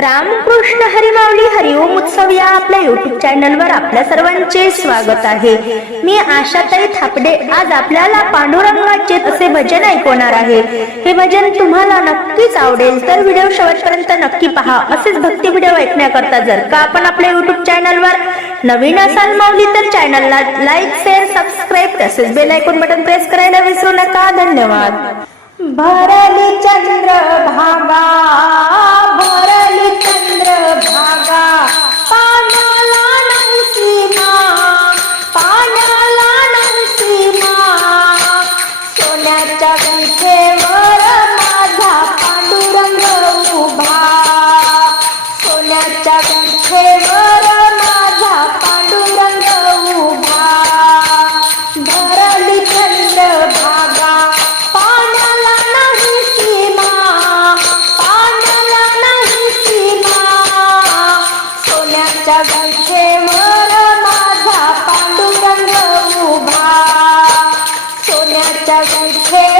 रामकृष्ण हरिमावली हरिओम उत्सव या आपल्या युट्यूब चॅनलवर आपल्या सर्वांचे स्वागत आहे. मी आशाताई थापडे. आज आपल्याला पांडुरंगाचे असे भजन ऐकवणार आहे. हे भजन तुम्हाला नक्कीच आवडेल तर व्हिडिओ शेवटपर्यंत नक्की पहा. असेच भक्ती व्हिडिओ ऐकण्याकरता जर का आपण आपल्या युट्यूब चॅनलवर नवीन असाल मावली तर चॅनलला लाईक शेअर सबस्क्राईब तसेच बेल आयकॉन बटन प्रेस करायला विसरू नका. धन्यवाद. भरली सोन्याच्या गंठेवर माझा पांडुरंग उभा. भरली चंद्र भागा. पाण्याला नाही सीमा. पाण्याला नाही सीमा. सोन्याच्या गंठेवर माझा पांडुरंग उभा. सोन्याच्या गंठेवर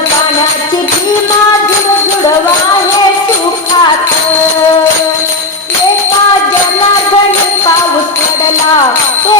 पाण्याची भीमा झुळझुळ हे सुखात. एका जनार्दनी पाऊस पडला तो